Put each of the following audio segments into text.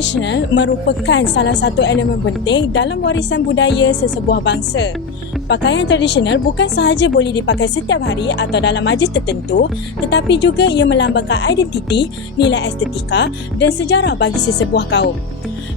tradisional merupakan salah satu elemen penting dalam warisan budaya sesebuah bangsa. Pakaian tradisional bukan sahaja boleh dipakai setiap hari atau dalam majlis tertentu, tetapi juga ia melambangkan identiti, nilai estetika dan sejarah bagi sesebuah kaum.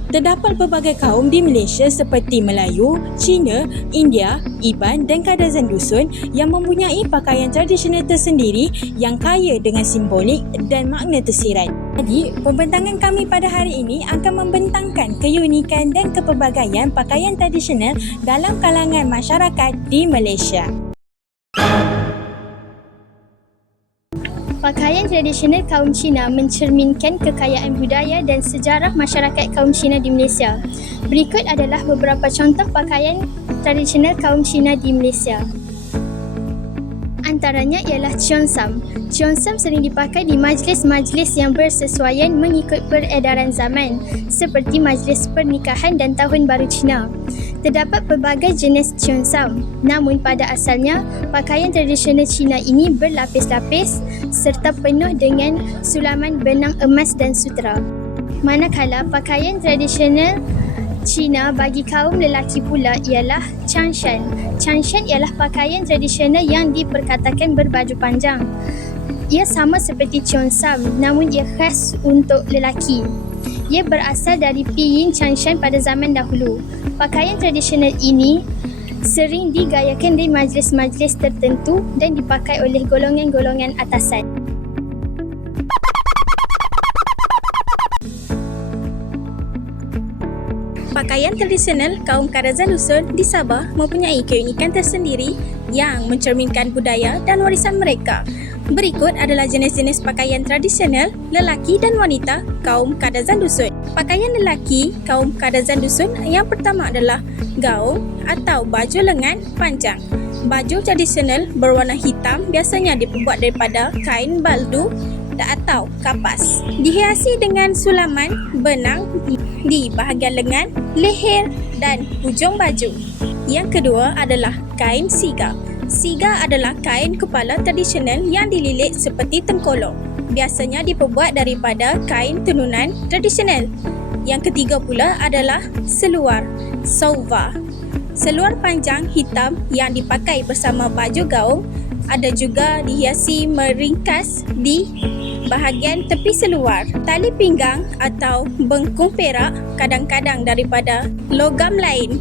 Terdapat pelbagai kaum di Malaysia seperti Melayu, Cina, India, Iban dan Kadazan Dusun yang mempunyai pakaian tradisional tersendiri yang kaya dengan simbolik dan makna tersirat. Jadi, pembentangan kami pada hari ini akan membentangkan keunikan dan kepelbagaian pakaian tradisional dalam kalangan masyarakat di Malaysia. Pakaian tradisional kaum Cina mencerminkan kekayaan budaya dan sejarah masyarakat kaum Cina di Malaysia. Berikut adalah beberapa contoh pakaian tradisional kaum Cina di Malaysia. Antaranya ialah cheongsam. Cheongsam sering dipakai di majlis-majlis yang bersesuaian mengikut peredaran zaman seperti majlis pernikahan dan tahun baru Cina. Terdapat pelbagai jenis cheongsam, namun pada asalnya pakaian tradisional Cina ini berlapis-lapis serta penuh dengan sulaman benang emas dan sutera. Manakala pakaian tradisional Cina bagi kaum lelaki pula ialah changshan. Changshan ialah pakaian tradisional yang diperkatakan berbaju panjang. Ia sama seperti cheongsam namun ia khas untuk lelaki. Ia berasal dari Piyin Changshan pada zaman dahulu. Pakaian tradisional ini sering digayakan di majlis-majlis tertentu dan dipakai oleh golongan-golongan atasan. Pakaian tradisional kaum Kadazan Dusun di Sabah mempunyai keunikan tersendiri yang mencerminkan budaya dan warisan mereka. Berikut adalah jenis-jenis pakaian tradisional lelaki dan wanita kaum Kadazan Dusun. Pakaian lelaki kaum Kadazan Dusun yang pertama adalah gaung atau baju lengan panjang. Baju tradisional berwarna hitam biasanya diperbuat daripada kain baldu atau kapas. Dihiasi dengan sulaman benang di bahagian lengan, leher dan hujung baju. Yang kedua adalah kain siga. Siga adalah kain kepala tradisional yang dililit seperti tengkolok. Biasanya diperbuat daripada kain tenunan tradisional. Yang ketiga pula adalah seluar, sauva. Seluar panjang hitam yang dipakai bersama baju gaung ada juga dihiasi meringkas di bahagian tepi seluar. Tali pinggang atau bengkung perak kadang-kadang daripada logam lain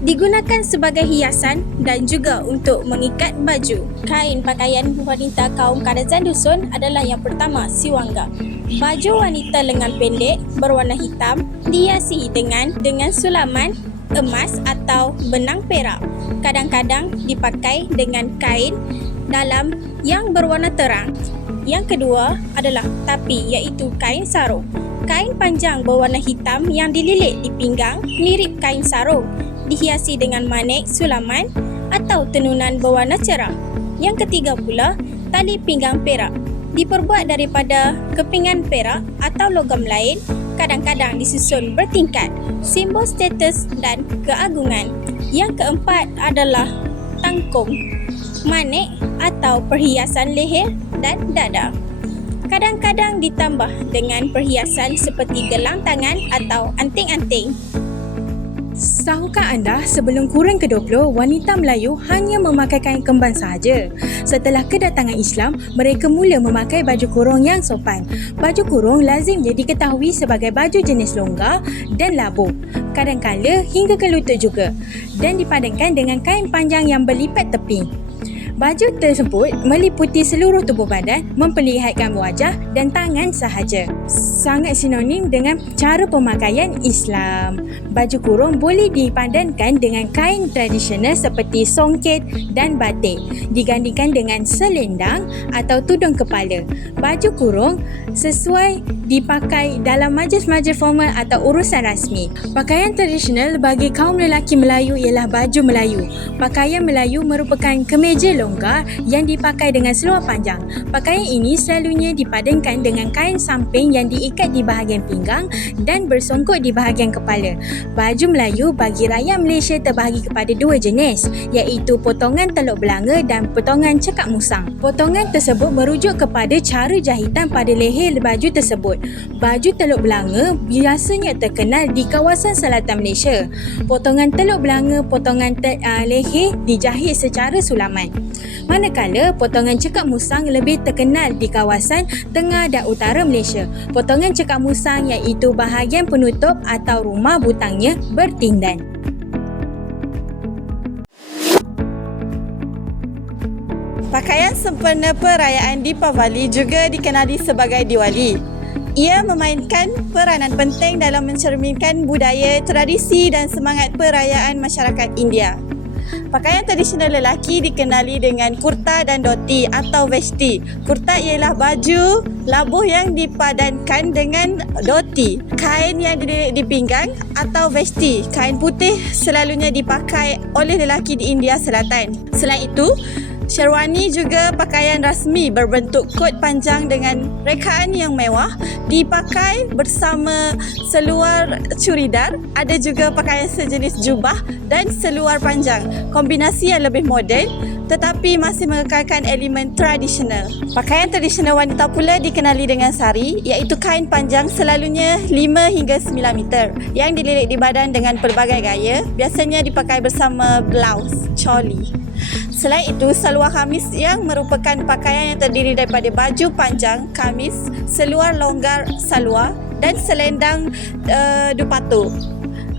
digunakan sebagai hiasan dan juga untuk mengikat baju. Kain pakaian wanita kaum Kadazan Dusun adalah yang pertama siwangga. Baju wanita lengan pendek berwarna hitam dihiasi dengan dengan sulaman emas atau benang perak. Kadang-kadang dipakai dengan kain dalam yang berwarna terang. Yang kedua adalah tapi iaitu kain sarung. Kain panjang berwarna hitam yang dililit di pinggang mirip kain sarung dihiasi dengan manik sulaman atau tenunan berwarna cerah. Yang ketiga pula, tali pinggang perak. Diperbuat daripada kepingan perak atau logam lain, kadang-kadang disusun bertingkat, simbol status dan keagungan. Yang keempat adalah tangkung, manik atau perhiasan leher dan dada. Kadang-kadang ditambah dengan perhiasan seperti gelang tangan atau anting-anting. Sahukah anda sebelum kurun ke-20, wanita Melayu hanya memakai kain kemban sahaja? Setelah kedatangan Islam, mereka mula memakai baju kurung yang sopan. Baju kurung lazimnya diketahui sebagai baju jenis longgar dan labuh. Kadang-kala hingga ke lutut juga. Dan dipadankan dengan kain panjang yang berlipat tepi. Baju tersebut meliputi seluruh tubuh badan, memperlihatkan wajah dan tangan sahaja. Sangat sinonim dengan cara pemakaian Islam. Baju kurung boleh dipadankan dengan kain tradisional seperti songket dan batik, digandingkan dengan selendang atau tudung kepala. Baju kurung sesuai dipakai dalam majlis-majlis formal atau urusan rasmi. Pakaian tradisional bagi kaum lelaki Melayu ialah baju Melayu. Pakaian Melayu merupakan kemeja long longgar yang dipakai dengan seluar panjang. Pakaian ini selalunya dipadankan dengan kain samping yang diikat di bahagian pinggang dan bersongkok di bahagian kepala. Baju Melayu bagi rakyat Malaysia terbahagi kepada dua jenis iaitu potongan teluk belanga dan potongan cekak musang. Potongan tersebut merujuk kepada cara jahitan pada leher baju tersebut. Baju teluk belanga biasanya terkenal di kawasan selatan Malaysia. Potongan teluk belanga potongan te- uh, leher dijahit secara sulaman. Manakala potongan cekak musang lebih terkenal di kawasan tengah dan utara Malaysia. Potongan cekak musang iaitu bahagian penutup atau rumah butangnya bertindan. Pakaian sempurna perayaan Deepavali juga dikenali sebagai Diwali. Ia memainkan peranan penting dalam mencerminkan budaya, tradisi dan semangat perayaan masyarakat India. Pakaian tradisional lelaki dikenali dengan kurta dan dhoti atau vesti. Kurta ialah baju labuh yang dipadankan dengan dhoti. Kain yang dililit di pinggang atau vesti. Kain putih selalunya dipakai oleh lelaki di India Selatan. Selain itu, Sherwani juga pakaian rasmi berbentuk kot panjang dengan rekaan yang mewah dipakai bersama seluar curidar. Ada juga pakaian sejenis jubah dan seluar panjang. Kombinasi yang lebih moden tetapi masih mengekalkan elemen tradisional. Pakaian tradisional wanita pula dikenali dengan sari iaitu kain panjang selalunya 5 hingga 9 meter yang dililit di badan dengan pelbagai gaya biasanya dipakai bersama blouse, choli. Selain itu, seluar kamis yang merupakan pakaian yang terdiri daripada baju panjang, kamis, seluar longgar salwar dan selendang uh, dupato.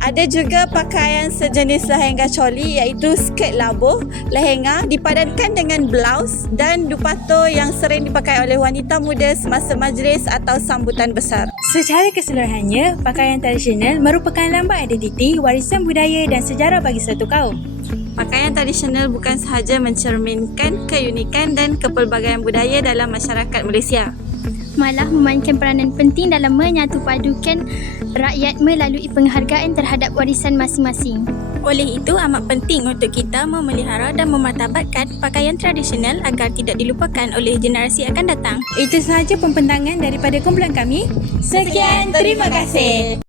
Ada juga pakaian sejenis lehenga choli iaitu skirt labuh, lehenga dipadankan dengan blouse dan dupato yang sering dipakai oleh wanita muda semasa majlis atau sambutan besar. Secara keseluruhannya, pakaian tradisional merupakan lambang identiti, warisan budaya dan sejarah bagi suatu kaum. Pakaian tradisional bukan sahaja mencerminkan keunikan dan kepelbagaian budaya dalam masyarakat Malaysia. Malah memainkan peranan penting dalam menyatupadukan rakyat melalui penghargaan terhadap warisan masing-masing. Oleh itu amat penting untuk kita memelihara dan memartabatkan pakaian tradisional agar tidak dilupakan oleh generasi akan datang. Itu sahaja pembentangan daripada kumpulan kami. Sekian, terima kasih.